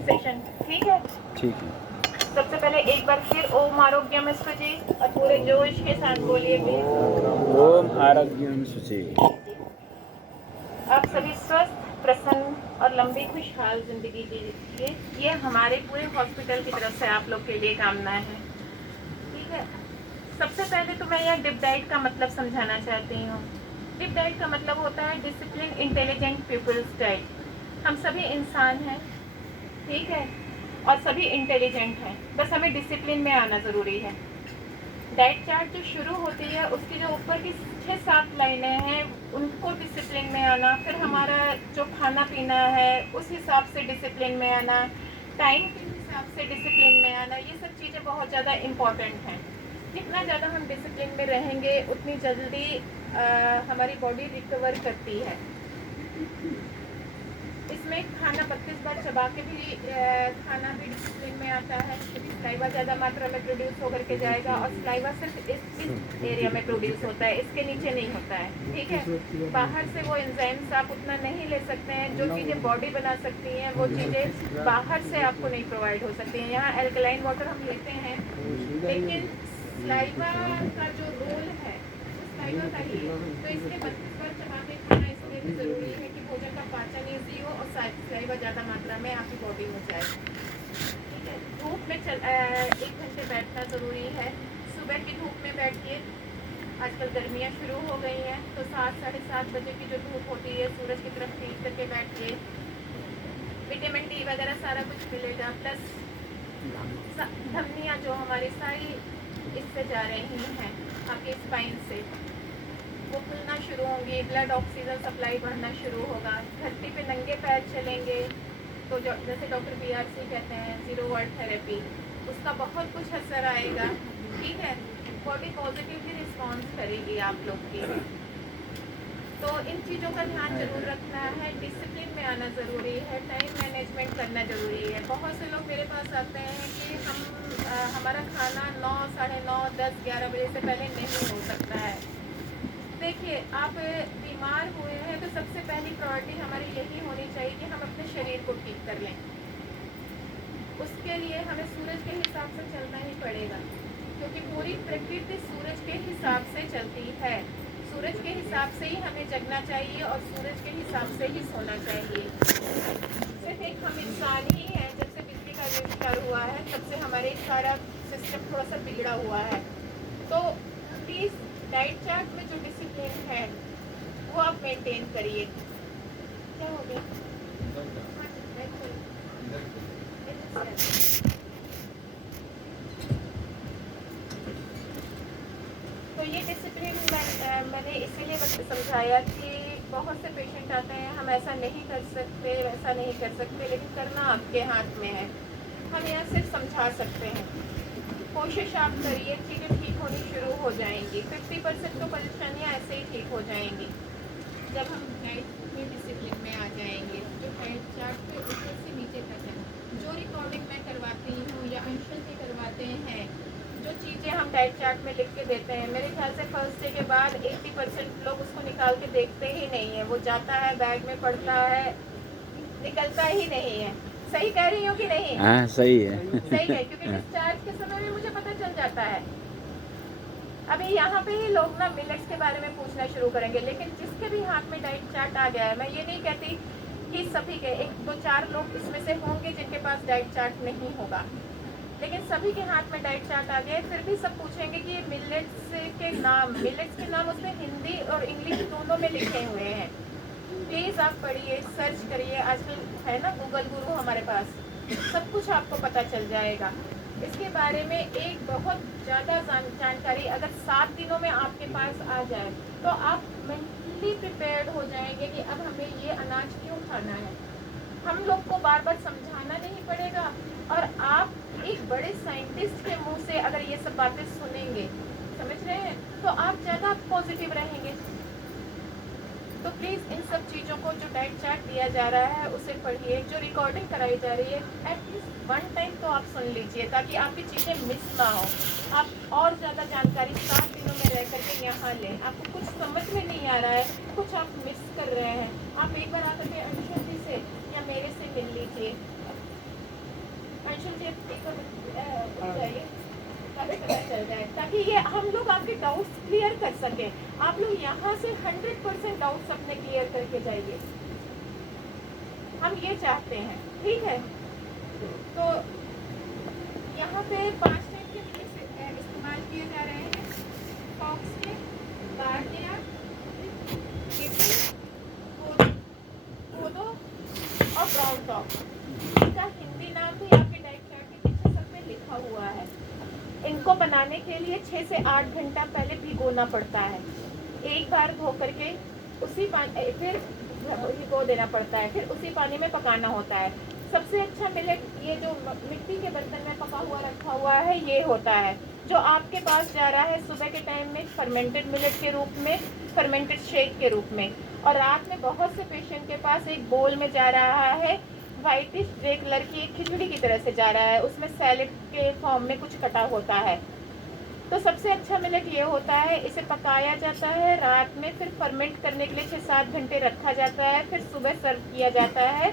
Session, ठीक है? ठीक है। सबसे पहले एक बार फिर ओम आरोग्यम जी और पूरे जोश के साथ बोलिए प्लीज। ओम आरोग्यम शुचि। आप सभी स्वस्थ, प्रसन्न और लंबी खुशहाल जिंदगी जीजिए, ये हमारे पूरे हॉस्पिटल की तरफ से आप लोग के लिए कामना है, ठीक है? सबसे पहले तो मैं यह डिप डाइट का मतलब समझाना चाहती हूँ। डिप डाइट का मतलब होता है डिसिप्लिन इंटेलिजेंट पीपल्स डाइट। हम सभी इंसान हैं, ठीक है, और सभी इंटेलिजेंट हैं, बस हमें डिसिप्लिन में आना ज़रूरी है। डाइट चार्ट जो शुरू होती है उसकी जो ऊपर की 6-7 लाइनें हैं उनको डिसिप्लिन में आना, फिर हमारा जो खाना पीना है उस हिसाब से डिसिप्लिन में आना, टाइम के हिसाब से डिसिप्लिन में आना, ये सब चीज़ें बहुत ज़्यादा इम्पॉर्टेंट हैं। जितना ज़्यादा हम डिसिप्लिन में रहेंगे उतनी जल्दी हमारी बॉडी रिकवर करती है। इसमें खाना 32 बार चबा के भी खाना भी डिसिप्लिन में आता है, क्योंकि स्लाइवा ज़्यादा मात्रा में प्रोड्यूस होकर के जाएगा, और स्लाइवा सिर्फ इस एरिया में प्रोड्यूस होता है, इसके नीचे नहीं होता है, ठीक है? बाहर से वो एंजाइम्स आप उतना नहीं ले सकते हैं, जो चीज़ें बॉडी बना सकती हैं वो चीज़ें बाहर से आपको नहीं प्रोवाइड हो सकती हैं। यहाँ एल्कलाइन वाटर हम लेते हैं, लेकिन स्लाइवा का जो रोल है वो स्लाइवा का ही है, तो इसके 32 बार चबा के खाना इसलिए भी ज़रूरी है कि भोजन का पाचन ईजी हो और स्लाइवा ज़्यादा मात्रा में आपकी बॉडी में जाए, ठीक है? धूप में 1 घंटे बैठना ज़रूरी है। सुबह की धूप में बैठिए, आजकल गर्मियाँ शुरू हो गई हैं, तो 7-7:30 बजे की जो धूप होती है सूरज की तरफ खींच करके बैठिए, विटामिन डी वगैरह सारा कुछ मिलेगा, प्लस धमनियाँ जो हमारी सारी इससे जा रही हैं आपके स्पाइन से, वो खुलना शुरू होंगी, ब्लड ऑक्सीजन सप्लाई बढ़ना शुरू होगा। धरती पे नंगे पैर चलेंगे तो जो जैसे डॉक्टर BRC कहते हैं जीरो वर्ड थेरेपी, उसका बहुत कुछ असर आएगा, ठीक है? बॉडी पॉजिटिवली रिस्पॉन्स करेगी आप लोग की। तो इन चीज़ों का ध्यान जरूर रखना है, डिसिप्लिन में आना ज़रूरी है, टाइम मैनेजमेंट करना ज़रूरी है। बहुत से लोग मेरे पास आते हैं कि हमारा खाना 9, 9:30, 10, 11 बजे से पहले नहीं हो सकता है। देखिए, आप बीमार हुए हैं तो सबसे पहली प्रायोरिटी हमारी यही होनी चाहिए कि हम अपने शरीर को ठीक कर लें। उसके लिए हमें सूरज के हिसाब से चलना ही पड़ेगा, क्योंकि पूरी प्रकृति सूरज के हिसाब से चलती है। सूरज के हिसाब से ही हमें जगना चाहिए और सूरज के हिसाब से ही सोना चाहिए। सिर्फ एक हम इंसान ही हैं, जब से बिजली का आविष्कार हुआ है तब से हमारे सारा सिस्टम थोड़ा सा बिगड़ा हुआ है। तो प्लीज़ डाइट चार्ट में जो डिसिप्लिन है वो आप मेंटेन करिए। क्या हो गया? तो ये डिसिप्लिन मैंने इसीलिए समझाया कि बहुत से पेशेंट आते हैं, हम ऐसा नहीं कर सकते, वैसा नहीं कर सकते, लेकिन करना आपके हाथ में है। हम यहाँ सिर्फ समझा सकते हैं। कोशिश आप करिए, चीज़ें ठीक होनी शुरू हो जाएंगी। 50% तो परेशानियाँ ऐसे ही ठीक हो जाएंगी जब हम डाइट में डिसिप्लिन में आ जाएंगे। जो डाइट चार्ट पे ऊपर से नीचे तक है, जो रिकॉर्डिंग मैं करवाती हूँ या अंशल से करवाते हैं, जो चीज़ें हम डाइट चार्ट में लिख के देते हैं, मेरे ख्याल से फर्स्ट डे के बाद 80% लोग उसको निकाल के देखते ही नहीं है। वो जाता है, बैग में पड़ता है, निकलता ही नहीं है। सही कह रही हूँ कि नहीं? हाँ सही है। सही है, क्योंकि डिस्चार्ज के समय में मुझे पता चल जाता है। अभी यहाँ पे ही लोग ना मिलेट्स के बारे में पूछना शुरू करेंगे, लेकिन जिसके भी हाथ में डाइट चार्ट आ गया है, मैं ये नहीं कहती कि सभी के, 1-2-4 लोग इसमें से होंगे जिनके पास डाइट चार्ट नहीं होगा, लेकिन सभी के हाथ में डाइट चार्ट आ गया। फिर भी सब पूछेंगे कि ये मिलेट्स के नाम उसमें हिंदी और इंग्लिश दोनों में लिखे हुए हैं। प्लीज़ आप पढ़िए, सर्च करिए, आजकल है ना गूगल गुरु हमारे पास, सब कुछ आपको पता चल जाएगा। इसके बारे में एक बहुत ज़्यादा जानकारी अगर 7 दिनों में आपके पास आ जाए तो आप मेंटली प्रिपेयर्ड हो जाएंगे कि अब हमें ये अनाज क्यों खाना है। हम लोग को बार बार समझाना नहीं पड़ेगा, और आप एक बड़े साइंटिस्ट के मुंह से अगर ये सब बातें सुनेंगे, समझ रहे हैं, तो आप ज़्यादा पॉजिटिव रहेंगे। तो प्लीज़ इन सब चीज़ों को, जो डाइट चार्ट दिया जा रहा है उसे पढ़िए, जो रिकॉर्डिंग कराई जा रही है एटलीस्ट 1 टाइम तो आप सुन लीजिए, ताकि आपकी चीज़ें मिस ना हो। आप और ज़्यादा जानकारी 7 दिनों में रह करके यहाँ लें। आपको कुछ समझ में नहीं आ रहा है, कुछ आप मिस कर रहे हैं, आप एक बार आकर के अनुषा जी से या मेरे से मिल लीजिए। पता चल जाए, ताकि ये हम लोग आपके डाउट्स क्लियर कर सकें। आप लोग यहाँ से 100% डाउट्स अपने क्लियर करके जाइए, हम ये चाहते हैं। ठीक है, तो यहाँ पे 5 टाइप के मिक्स इस्तेमाल किए जा रहे हैं, फॉक्स के, बार्निया, कोदो और ब्राउन टॉप। इनका हिंदी नाम भी आपके डाइट चार्ट के पीछे सब में लिखा हुआ है। इनको बनाने के लिए 6 से 8 घंटा पहले भिगोना पड़ता है। एक बार धो करके उसी पानी फिर भिगो देना पड़ता है, फिर उसी पानी में पकाना होता है। सबसे अच्छा मिलेट ये जो मिट्टी के बर्तन में पका हुआ रखा हुआ है ये होता है, जो आपके पास जा रहा है सुबह के टाइम में फर्मेंटेड मिलेट के रूप में, फर्मेंटेड शेक के रूप में, और रात में बहुत से पेशेंट के पास एक बोल में जा रहा है वाइटिश ग्रे कलर की एक खिचड़ी की तरह से जा रहा है, उसमें सैलेड के फॉर्म में कुछ कटा होता है। तो सबसे अच्छा मिलेट ये होता है, इसे पकाया जाता है रात में, फिर फर्मेंट करने के लिए 6-7 घंटे रखा जाता है, फिर सुबह सर्व किया जाता है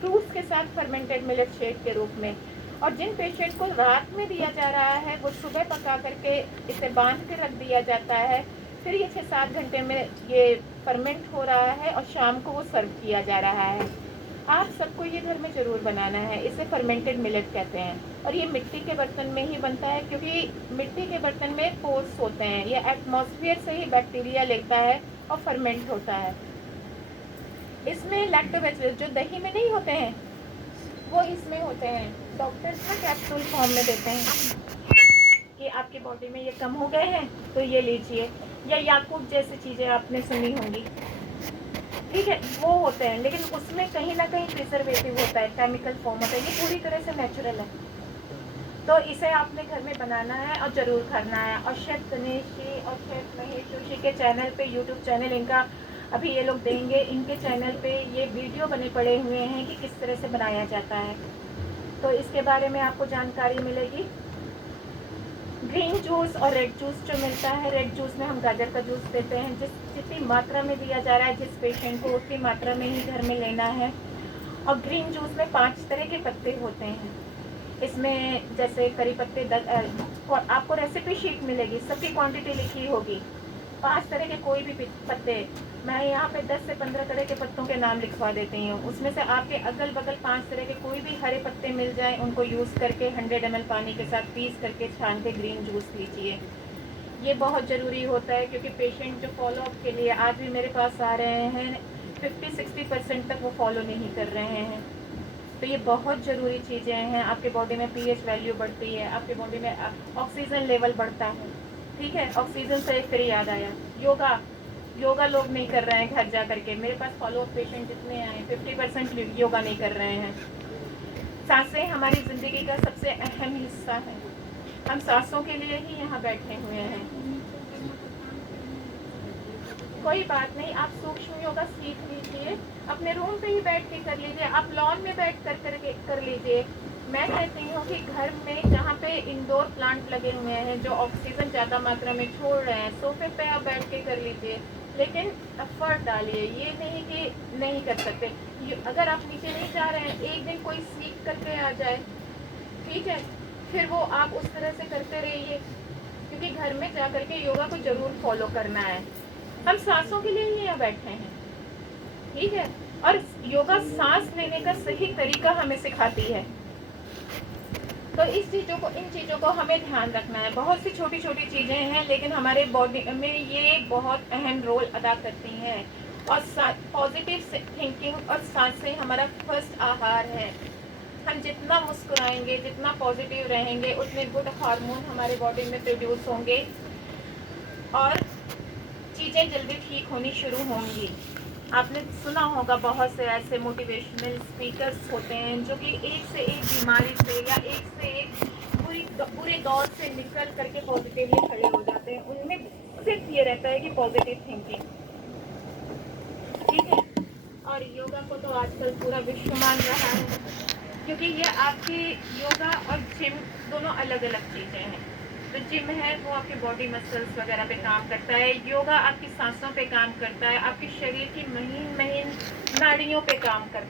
फ्रूट्स के साथ फर्मेंटेड मिलेट शेक के रूप में। और जिन पेशेंट को रात में दिया जा रहा है वो सुबह पका करके इसे बांध के रख दिया जाता है, फिर ये 6-7 घंटे में ये फर्मेंट हो रहा है और शाम को वो सर्व किया जा रहा है। आप सबको ये घर में ज़रूर बनाना है, इसे फर्मेंटेड मिलेट कहते हैं। और ये मिट्टी के बर्तन में ही बनता है, क्योंकि मिट्टी के बर्तन में पोर्स होते हैं, ये एटमॉस्फेयर से ही बैक्टीरिया लेता है और फर्मेंट होता है। इसमें लैक्टोबैसिलस जो दही में नहीं होते हैं वो इसमें होते हैं। डॉक्टर्स ना कैप्सूल फॉर्म में देते हैं कि आपकी बॉडी में ये कम हो गए हैं तो ये लीजिए, या याकूब जैसी चीज़ें आपने सुनी होंगी, ठीक है, वो होते हैं, लेकिन उसमें कहीं ना कहीं प्रिजर्वेटिव होता है, केमिकल फॉर्म होता है, ये पूरी तरह से नेचुरल है। तो इसे आपने घर में बनाना है और ज़रूर करना है। और शेफ गणेश जी और शेफ महेश जोशी के चैनल पे, यूट्यूब चैनल इनका अभी ये लोग देंगे, इनके चैनल पे ये वीडियो बने पड़े हुए हैं कि किस तरह से बनाया जाता है, तो इसके बारे में आपको जानकारी मिलेगी। ग्रीन जूस और रेड जूस जो मिलता है, रेड जूस में हम गाजर का जूस देते हैं, जितनी मात्रा में दिया जा रहा है जिस पेशेंट को उतनी मात्रा में ही घर में लेना है। और ग्रीन जूस में 5 तरह के पत्ते होते हैं, इसमें जैसे करी पत्ते आपको रेसिपी शीट मिलेगी, सबकी क्वांटिटी लिखी होगी। 5 तरह के कोई भी पत्ते, मैं यहाँ पे 10 से 15 तरह के पत्तों के नाम लिखवा देती हूँ, उसमें से आपके अगल बगल 5 तरह के कोई भी हरे पत्ते मिल जाए, उनको यूज़ करके 100 ml पानी के साथ पीस करके छान के ग्रीन जूस लीजिए। ये बहुत ज़रूरी होता है, क्योंकि पेशेंट जो फॉलोअप के लिए आज भी मेरे पास आ रहे हैं 50-60% तक वो फॉलो नहीं कर रहे हैं। तो ये बहुत ज़रूरी चीज़ें हैं, आपके बॉडी में pH वैल्यू बढ़ती है, आपके बॉडी में ऑक्सीजन लेवल बढ़ता है। ठीक है, ऑक्सीजन से फिर याद आया, योगा लोग नहीं कर रहे हैं घर जा करके। मेरे पास फॉलोअप पेशेंट जितने आए 50% योगा नहीं कर रहे हैं। सांसें हमारी ज़िंदगी का सबसे अहम हिस्सा है, हम सांसों के लिए ही यहाँ बैठे हुए हैं। कोई बात नहीं, आप सूक्ष्म योगा सीख लीजिए, अपने रूम पे ही बैठ के कर लीजिए, आप लॉन में बैठ कर लीजिए। मैं कहती हूँ कि घर में जहाँ पे इंडोर प्लांट लगे हुए हैं जो ऑक्सीजन ज़्यादा मात्रा में छोड़ रहे हैं, सोफे पे आप बैठ के कर लीजिए, लेकिन एफर्ट डालिए। ये नहीं कि नहीं कर सकते, अगर आप नीचे नहीं जा रहे हैं, एक दिन कोई सीख करके आ जाए, ठीक है, फिर वो आप उस तरह से करते रहिए, क्योंकि घर में जा करके योगा को ज़रूर फॉलो करना है। हम सांसों के लिए ही यहाँ बैठे हैं, ठीक है, और योगा सांस लेने का सही तरीका हमें सिखाती है। तो इन चीज़ों को हमें ध्यान रखना है। बहुत सी छोटी छोटी चीज़ें हैं, लेकिन हमारे बॉडी में ये बहुत अहम रोल अदा करती हैं। और पॉजिटिव थिंकिंग और सांसें हमारा फर्स्ट आहार है। हम जितना मुस्कुराएंगे, जितना पॉजिटिव रहेंगे, उतने गुड हार्मोन हमारे बॉडी में प्रोड्यूस होंगे और चीज़ें जल्दी ठीक होनी शुरू होंगी। आपने सुना होगा बहुत से ऐसे मोटिवेशनल स्पीकर्स होते हैं जो कि एक से एक बीमारी से या एक से एक बुरे दौर से निकल करके पॉजिटिवली खड़े हो जाते हैं। उनमें सिर्फ ये रहता है कि पॉजिटिव थिंकिंग, ठीक है। और योगा को तो आजकल पूरा विश्व मान रहा है, क्योंकि ये आपकी योगा और जिम दोनों अलग अलग चीज़ें हैं। तो जिम है वो आपके बॉडी मसल्स वगैरह पे काम करता है, योगा आपकी सांसों पे काम करता है, आपके शरीर की महीन नाड़ियों पे काम करता है।